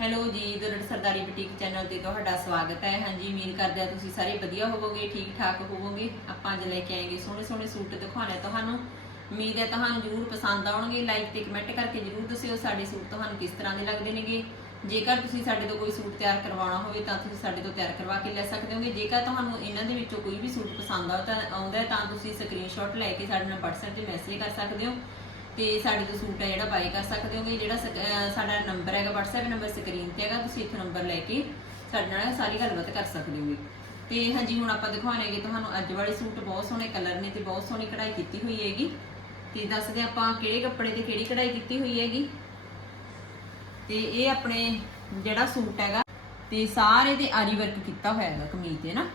Hello ਜੀ, ਦੁਰੜ ਸਰਦਾਰੀ boutique channel ਤੇ ਤੁਹਾਡਾ ਸਵਾਗਤ ਹੈ। ਹਾਂਜੀ, ਉਮੀਦ ਕਰਦੇ ਹਾਂ ਤੁਸੀਂ ਸਾਰੇ ਵਧੀਆ ਹੋਵੋਗੇ ਠੀਕ ਠਾਕ ਹੋਵੋਗੇ। ਆਪਾਂ ਅੱਜ ਲੈ ਕੇ ਆਏਗੇ ਸੋਹਣੇ ਸੋਹਣੇ ਸੂਟ ਦਿਖਾਉਣੇ ਤੁਹਾਨੂੰ। ਉਮੀਦ ਹੈ ਤੁਹਾਨੂੰ ਜਰੂਰ ਪਸੰਦ ਆਉਣਗੇ। ਲਾਈਕ ਤੇ ਕਮੈਂਟ ਕਰਕੇ ਜਰੂਰ ਦੱਸਿਓ ਸਾਡੇ ਸੂਟ ਤੁਹਾਨੂੰ ਕਿਸ ਤਰ੍ਹਾਂ ਦੇ ਲੱਗਦੇ ਨੇਗੇ। ਜੇਕਰ ਤੁਸੀਂ ਸਾਡੇ ਤੋਂ ਕੋਈ ਸੂਟ ਤਿਆਰ ਕਰਵਾਉਣਾ ਹੋਵੇ ਤਾਂ ਤੁਸੀਂ ਸਾਡੇ ਤੋਂ ਤਿਆਰ ਕਰਵਾ ਕੇ ਲੈ ਸਕਦੇ ਹੋਗੇ। ਜੇਕਰ ਤੁਹਾਨੂੰ ਇਹਨਾਂ ਦੇ ਵਿੱਚੋਂ ਕੋਈ ਵੀ ਸੂਟ ਪਸੰਦ ਆਉ ਤਾਂ ਆਉਂਦਾ ਤਾਂ ਤੁਸੀਂ ਸਕਰੀਨਸ਼ਾਟ ਲੈ ਕੇ ਸਾਡੇ ਨਾਲ WhatsApp ਤੇ ਮੈਸੇਜ ਕਰ ਸਕਦੇ ਹੋ। ਤੇ ਸਾਡੇ ਤੋਂ ਸੂਟ ਹੈ ਜਿਹੜਾ ਬਾਈ ਕਰ ਸਕਦੇ ਹੋਗੇ, ਜਿਹੜਾ ਸਕ- ਅਹ ਸਾਡਾ ਨੰਬਰ ਹੈਗਾ, WhatsApp ਨੰਬਰ ਸਕਰੀਨ ਤੇ ਹੈਗਾ, ਤੁਸੀਂ ਇੱਥੇ ਨੰਬਰ ਲੈ ਕੇ ਸਾਡੇ ਨਾਲ ਸਾਰੀ ਗੱਲਬਾਤ ਕਰ ਸਕਦੇ ਹੋਗੇ। ਤੇ ਹਾਂਜੀ, ਹੁਣ ਆਪਾਂ ਦਿਖਾਉਣੇਗੇ ਤੁਹਾਨੂੰ ਅੱਜ ਵਾਲੇ ਸੂਟ, ਬਹੁਤ ਸੋਹਣੇ ਕਲਰ ਨੇ ਤੇ ਬਹੁਤ ਸੋਹਣੀ ਕਢਾਈ ਕੀਤੀ ਹੋਈ ਹੈਗੀ। ਤੇ ਦੱਸਦੇ ਆਪਾਂ ਕਿਹੜੇ ਕੱਪੜੇ ਤੇ ਕਿਹੜੀ ਕਢਾਈ ਕੀਤੀ ਹੋਈ ਹੈਗੀ। ਤੇ ਇਹ ਆਪਣੇ ਜਿਹੜਾ ਸੂਟ ਹੈਗਾ, ਤੇ ਸਾਰੇ ਤੇ ਆਰੀ ਵਰਕ ਕੀਤਾ ਹੋਇਆ ਹੈਗਾ ਕਮੀਜ਼ ਤੇ ਨਾ।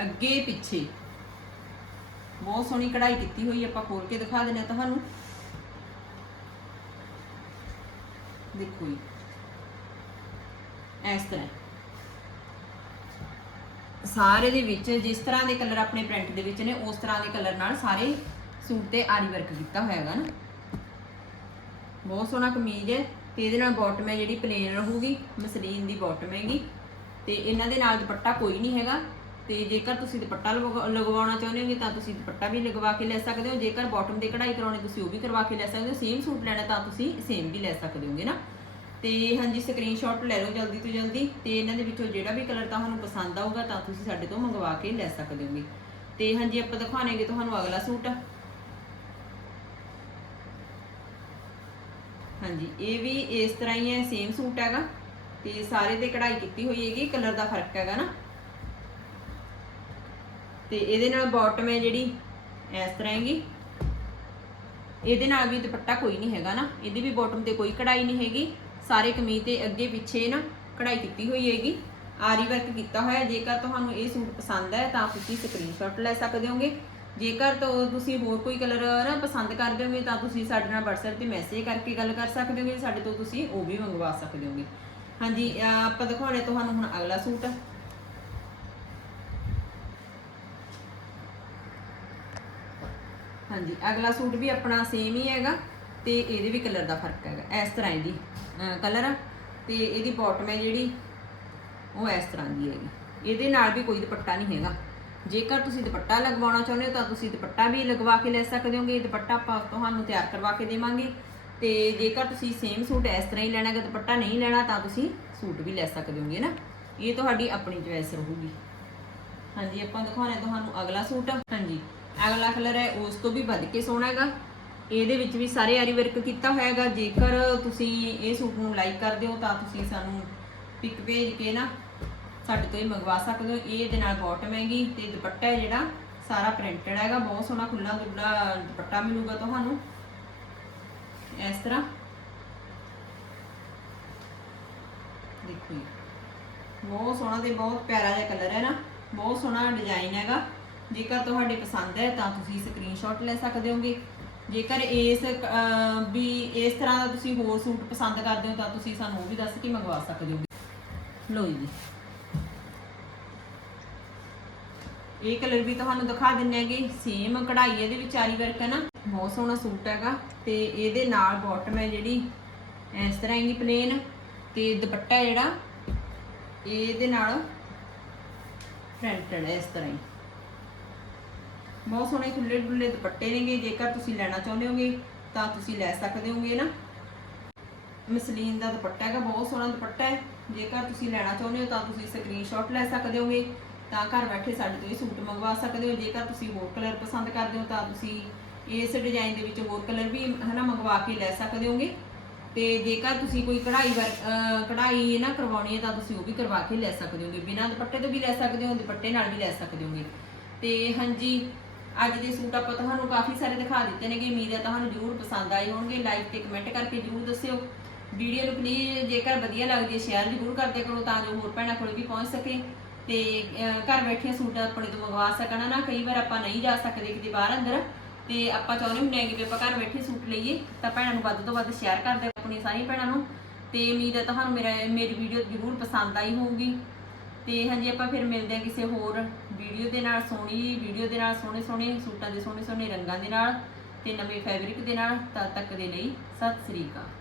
ਅੱਗੇ ਪਿੱਛੇ। ਬਹੁਤ ਸੋਹਣੀ ਕਢਾਈ ਕੀਤੀ ਹੋਈ ਆਪਾਂ ਖੋਲ ਕੇ ਦਿਖਾ ਦਿੰਦੇ ਹਾਂ ਤੁਹਾਨੂੰ। ਦੇਖੋ ਜੀ। ਇਸ ਤਰ੍ਹਾਂ। ਸਾਰੇ ਦੇ ਵਿੱਚ ਜਿਸ ਤਰ੍ਹਾਂ ਦੇ ਕਲਰ ਆਪਣੇ ਪ੍ਰਿੰਟ ਦੇ ਵਿੱਚ ਨੇ, ਉਸ ਤਰ੍ਹਾਂ ਦੇ ਕਲਰ ਨਾਲ ਸਾਰੇ ਸੂਟ ਤੇ ਆਰੀ ਵਰਕ ਕੀਤਾ ਹੋਇਆ ਹੈਗਾ ਨਾ। ਬਹੁਤ ਸੋਹਣਾ ਕਮੀਜ਼ ਹੈ ਤੇ ਇਹਦੇ ਨਾਲ ਬਾਟਮ ਹੈ ਜਿਹੜੀ ਪਲੇਨ ਰਹੂਗੀ, ਮਸਲੀਨ ਦੀ ਬਾਟਮ ਹੈਗੀ। ਤੇ ਇਹਨਾਂ ਦੇ ਨਾਲ ਦੁਪੱਟਾ ਕੋਈ ਨਹੀਂ ਹੈਗਾ। ਤੇ ਜੇਕਰ ਤੁਸੀਂ ਦੁਪੱਟਾ ਲਗਵਾ- ਲਗਵਾਉਣਾ ਚਾਹੁੰਦੇ ਹੋਗੇ ਤਾਂ ਤੁਸੀਂ ਦੁਪੱਟਾ ਵੀ ਲਗਵਾ ਕੇ ਲੈ ਸਕਦੇ ਹੋ। ਜੇਕਰ ਬਾਟਮ ਤੇ ਕਢਾਈ ਕਰਾਉਣੀ ਤੁਸੀਂ ਉਹ ਵੀ ਕਰਵਾ ਕੇ ਲੈ ਸਕਦੇ ਹੋ। ਸੇਮ ਸੂਟ ਲੈਣਾ ਤਾਂ ਤੁਸੀਂ ਸੇਮ ਵੀ ਲੈ ਸਕਦੇ ਹੋਗੇ ਨਾ। ਤੇ ਹਾਂਜੀ ਸਕਰੀਨਸ਼ਾਟ ਲੈ ਲਓ ਜਲਦੀ ਤੋਂ ਜਲਦੀ ਤੇ ਇਹਨਾਂ ਦੇ ਵਿੱਚੋਂ ਜਿਹੜਾ ਵੀ ਕਲਰ ਤੁਹਾਨੂੰ ਪਸੰਦ ਆਊਗਾ ਤਾਂ ਤੁਸੀਂ ਸਾਡੇ ਤੋਂ ਮੰਗਵਾ ਕੇ ਲੈ ਸਕਦੇ ਹੋਗੇ। ਤੇ ਹਾਂਜੀ, ਆਪਾਂ ਦਿਖਾਣੇਗੇ ਤੁਹਾਨੂੰ ਅਗਲਾ ਸੂਟ। ਹਾਂਜੀ, ਇਹ ਵੀ ਇਸ ਤਰ੍ਹਾਂ ਹੀ ਹੈ ਸੇਮ ਸੂਟ ਹੈਗਾ। ਤੇ ਸਾਰੇ ਤੇ ਕਢਾਈ ਕੀਤੀ ਹੋਈ ਹੈਗੀ ਕਲਰ ਦਾ ਫ਼ਰਕ ਹੈਗਾ ਨਾ। ਤੇ ਇਹਦੇ ਨਾਲ ਬਾਟਮ ਹੈ ਜਿਹੜੀ, ਇਸ ਤਰ੍ਹਾਂ ਹੈਗੀ। ਇਹਦੇ ਨਾਲ ਵੀ ਦੁਪੱਟਾ ਕੋਈ ਨਹੀਂ ਹੈਗਾ ਨਾ। ਇਹਦੀ ਵੀ ਬਾਟਮ ਤੇ ਕੋਈ ਕਢਾਈ ਨਹੀਂ ਹੈਗੀ। ਸਾਰੇ ਕਮੀਜ਼ ਤੇ ਅੱਗੇ ਪਿੱਛੇ ਨਾ ਕਢਾਈ ਕੀਤੀ ਹੋਈ ਹੈਗੀ। ਆਰੀ ਵਰਕ ਕੀਤਾ ਹੋਇਆ। ਜੇਕਰ ਤੁਹਾਨੂੰ ਇਹ ਸੂਟ ਪਸੰਦ ਹੈ, ਤਾਂ ਤੁਸੀਂ ਸਕਰੀਨਸ਼ਾਟ ਲੈ ਸਕਦੇ ਹੋਗੇ। ਜੇਕਰ ਤੁਸੀਂ ਹੋਰ ਕੋਈ ਕਲਰ ਨਾ ਪਸੰਦ ਕਰਦੇ ਹੋਗੇ, ਤਾਂ ਤੁਸੀਂ ਸਾਡੇ ਨਾਲ WhatsApp ਤੇ ਮੈਸੇਜ ਕਰਕੇ ਗੱਲ ਕਰ ਸਕਦੇ ਹੋਗੇ। ਸਾਡੇ ਤੋਂ ਤੁਸੀਂ ਉਹ ਵੀ ਮੰਗਵਾ ਸਕਦੇ ਹੋਗੇ। ਹਾਂਜੀ ਆਪਾਂ ਦਿਖਾਉਣੇ ਤੁਹਾਨੂੰ ਹੁਣ ਅਗਲਾ ਸੂਟ। ਹਾਂਜੀ, ਅਗਲਾ ਸੂਟ ਵੀ ਆਪਣਾ ਸੇਮ ਹੀ ਹੈਗਾ ਤੇ ਇਹਦੇ ਵੀ ਕਲਰ ਦਾ ਫ਼ਰਕ ਹੈਗਾ, ਇਸ ਤਰ੍ਹਾਂ ਇਹਦੀ ਕਲਰ ਤੇ ਇਹਦੀ ਬਾਟਮ ਹੈ ਜਿਹੜੀ, ਉਹ ਇਸ ਤਰ੍ਹਾਂ ਦੀ ਹੈਗੀ। ਇਹਦੇ ਨਾਲ ਵੀ ਕੋਈ ਦੁਪੱਟਾ ਨਹੀਂ ਹੈਗਾ। ਜੇਕਰ ਤੁਸੀਂ ਦੁਪੱਟਾ ਲਗਵਾਉਣਾ ਚਾਹੁੰਦੇ ਹੋ ਤਾਂ ਤੁਸੀਂ ਦੁਪੱਟਾ ਵੀ ਲਗਵਾ ਕੇ ਲੈ ਸਕਦੇ ਹੋਗੇ ਦੁਪੱਟਾ ਆਪਾਂ ਤੁਹਾਨੂੰ ਤਿਆਰ ਕਰਵਾ ਕੇ ਦੇਵਾਂਗੇ। ਤੇ ਜੇਕਰ ਤੁਸੀਂ ਸੇਮ ਸੂਟ ਇਸ ਤਰ੍ਹਾਂ ਹੀ ਲੈਣਾ ਹੈ ਦੁਪੱਟਾ ਨਹੀਂ ਲੈਣਾ ਤਾਂ ਤੁਸੀਂ ਸੂਟ ਵੀ ਲੈ ਸਕਦੇ ਹੋਗੇ ਨਾ। ਇਹ ਤੁਹਾਡੀ ਆਪਣੀ ਚੁਆਇਸ ਰਹੂਗੀ। ਹਾਂਜੀ, ਆਪਾਂ ਦਿਖਾਉਣਾ ਤੁਹਾਨੂੰ ਅਗਲਾ ਸੂਟ। ਹਾਂਜੀ ਅਗਲਾ ਕਲਰ ਹੈ, ਉਸ ਤੋਂ ਵੀ ਵੱਧ ਕੇ ਸੋਹਣਾ ਹੈਗਾ। ਇਹਦੇ ਵਿੱਚ ਵੀ ਸਾਰੇ ਆਰੀ ਵਰਕ ਕੀਤਾ ਹੋਇਆ ਹੈਗਾ। ਜੇਕਰ ਤੁਸੀਂ ਇਹ ਸੂਟ ਨੂੰ ਲਾਈਕ ਕਰਦੇ ਹੋ, ਤਾਂ ਤੁਸੀਂ ਸਾਨੂੰ ਪਿਕ ਭੇਜ ਕੇ ਨਾ ਸਾਡੇ ਤੋਂ ਇਹ ਮੰਗਵਾ ਸਕਦੇ ਹੋ। ਇਹ ਇਹਦੇ ਨਾਲ ਬਾਟਮ ਹੈਗੀ ਤੇ ਦੁਪੱਟਾ ਹੈ ਜਿਹੜਾ, ਸਾਰਾ ਪ੍ਰਿੰਟਡ ਹੈਗਾ। ਬਹੁਤ ਸੋਹਣਾ ਖੁੱਲਾ ਦੁੱਲਾ ਦੁਪੱਟਾ ਮਿਲੂਗਾ ਤੁਹਾਨੂੰ। ਇਸ ਤਰ੍ਹਾਂ। ਦੇਖੋ ਜੀ। ਬਹੁਤ ਸੋਹਣਾ ਤੇ ਬਹੁਤ ਪਿਆਰਾ ਜਿਹਾ ਕਲਰ ਹੈ ਨਾ। ਬਹੁਤ ਸੋਹਣਾ ਡਿਜ਼ਾਈਨ ਹੈਗਾ। ਜੇਕਰ ਤੁਹਾਡੇ ਪਸੰਦ ਹੈ ਤਾਂ ਤੁਸੀਂ ਸਕਰੀਨਸ਼ਾਟ ਲੈ ਸਕਦੇ ਹੋਗੇ। ਜੇਕਰ ਇਸ ਅਹ, ਵੀ ਇਸ ਤਰ੍ਹਾਂ ਦਾ ਤੁਸੀਂ ਹੋਰ ਸੂਟ ਪਸੰਦ ਕਰਦੇ ਹੋ ਤਾਂ ਤੁਸੀਂ ਸਾਨੂੰ ਉਹ ਵੀ ਦੱਸ ਕੇ ਮੰਗਵਾ ਸਕਦੇ ਹੋ। ਲਓ ਜੀ। ਇਹ ਕਲਰ ਵੀ ਤੁਹਾਨੂੰ ਦਿਖਾ ਦਿੰਨੇ ਹੈਗੇ। ਸੇਮ ਕਢਾਈ ਇਹਦੇ ਵਿੱਚ ਆਰੀ ਵਰਕ ਹੈ ਨਾ। ਬਹੁਤ ਸੋਹਣਾ ਸੂਟ ਹੈਗਾ ਤੇ ਇਹਦੇ ਨਾਲ ਬਾਟਮ ਹੈ ਜਿਹੜੀ ਇਸ ਤਰ੍ਹਾਂ ਹੀ ਪਲੇਨ ਤੇ ਦੁਪੱਟਾ ਜਿਹੜਾ ਇਹਦੇ ਨਾਲ ਪ੍ਰਿੰਟਡ ਹੈ ਇਸ ਤਰ੍ਹਾਂ ਹੀ। ਬਹੁਤ ਸੋਹਣੇ ਖੁੱਲੇ ਡੁੱਲੇ ਦੁਪੱਟੇ ਨੇਗੇ, ਜੇਕਰ ਤੁਸੀਂ ਲੈਣਾ ਚਾਹੁੰਦੇ ਹੋਗੇ ਤਾਂ ਤੁਸੀਂ ਲੈ ਸਕਦੇ ਹੋਗੇ ਨਾ। ਮਸਲੀਨ ਦਾ ਦੁਪੱਟਾ ਹੈਗਾ, ਬਹੁਤ ਸੋਹਣਾ ਦੁਪੱਟਾ ਹੈ। ਜੇਕਰ ਤੁਸੀਂ ਲੈਣਾ ਚਾਹੁੰਦੇ ਹੋ ਤਾਂ ਤੁਸੀਂ ਸਕਰੀਨਸ਼ਾਟ ਲੈ ਸਕਦੇ ਹੋਗੇ, ਤਾਂ ਘਰ ਬੈਠੇ ਸਾਡੇ ਤੋਂ ਇਹ ਸੂਟ ਮੰਗਵਾ ਸਕਦੇ ਹੋ। ਜੇਕਰ ਤੁਸੀਂ ਹੋਰ ਕਲਰ ਪਸੰਦ ਕਰਦੇ ਹੋ ਤਾਂ ਤੁਸੀਂ ਇਸ ਡਿਜ਼ਾਈਨ ਦੇ ਵਿੱਚ ਹੋਰ ਕਲਰ ਵੀ ਹਨਾ ਮੰਗਵਾ ਕੇ ਲੈ ਸਕਦੇ ਹੋਗੇ। ਤੇ ਜੇਕਰ ਤੁਸੀਂ ਕੋਈ ਕਢਾਈ ਵਰ- ਕਢਾਈ ਨਾ ਕਰਵਾਉਣੀ ਹੈ ਤਾਂ ਤੁਸੀਂ ਉਹ ਵੀ ਕਰਵਾ ਕੇ ਲੈ ਸਕਦੇ ਹੋਗੇ। ਬਿਨਾਂ ਦੁਪੱਟੇ ਤੋਂ ਵੀ ਲੈ ਸਕਦੇ ਹੋ, ਦੁਪੱਟੇ ਨਾਲ ਵੀ ਲੈ ਸਕਦੇ ਹੋਗੇ। ਤੇ ਹਾਂਜੀ ਅੱਜ ਦੇ ਸੂਟ ਆਪਾਂ ਤੁਹਾਨੂੰ ਕਾਫੀ ਸਾਰੇ ਦਿਖਾ ਦਿੱਤੇ ਨੇਗੇ, ਉਮੀਦ ਹੈ ਤੁਹਾਨੂੰ ਜ਼ਰੂਰ ਪਸੰਦ ਆਏ ਹੋਣਗੇ। ਲਾਈਕ ਤੇ ਕਮੈਂਟ ਕਰਕੇ ਜ਼ਰੂਰ ਦੱਸਿਓ। ਵੀਡੀਓ ਨੂੰ ਪਲੀਜ਼ ਜੇਕਰ ਵਧੀਆ ਲੱਗਦੀ ਹੈ ਸ਼ੇਅਰ ਜ਼ਰੂਰ ਕਰਦੇ ਕਰੋ ਤਾਂ ਜੋ ਹੋਰ ਭੈਣਾਂ ਕੋਲ ਵੀ ਪਹੁੰਚ ਸਕੇ। ਤੇ ਘਰ ਬੈਠੇ ਸੂਟ ਆਪਣੇ ਤੋਂ ਮੰਗਵਾ ਸਕਣ ਨਾ, ਕਈ ਵਾਰ ਆਪਾਂ ਨਹੀਂ ਜਾ ਸਕਦੇ ਕਿਤੇ ਬਾਹਰ ਅੰਦਰ। ਤੇ ਆਪਾਂ ਚਾਹੁੰਦੇ ਹੁੰਦੇ ਹਾਂ ਕਿ ਵੀ ਆਪਾਂ ਘਰ ਬੈਠੇ ਸੂਟ ਲਈਏ, ਤਾਂ ਭੈਣਾਂ ਨੂੰ ਵੱਧ ਤੋਂ ਵੱਧ ਸ਼ੇਅਰ ਕਰਦੇ ਆਪਣੀ ਸਾਰੀ ਭੈਣਾਂ ਨੂੰ। ਤੇ ਉਮੀਦ ਹੈ ਤੁਹਾਨੂੰ ਮੇਰਾ, ਮੇਰੀ ਵੀਡੀਓ ਜ਼ਰੂਰ ਪਸੰਦ ਆਈ ਹੋਊਗੀ। ਤੇ ਹਾਂਜੀ, ਆਪਾਂ ਫਿਰ ਮਿਲਦੇ ਹਾਂ ਕਿਸੇ ਹੋਰ ਵੀਡੀਓ ਦੇ ਨਾਲ, ਸੋਹਣੀ ਵੀਡੀਓ ਦੇ ਨਾਲ, ਸੋਹਣੇ ਸੋਹਣੇ ਸੂਟਾਂ ਦੇ, ਸੋਹਣੇ ਸੋਹਣੇ ਰੰਗਾਂ ਦੇ ਨਾਲ ਤੇ ਨਵੇਂ ਫੈਬਰਿਕ ਦੇ ਨਾਲ ਤਦ ਤੱਕ ਦੇ ਲਈ ਸਤਿ ਸ੍ਰੀ ਅਕਾਲ।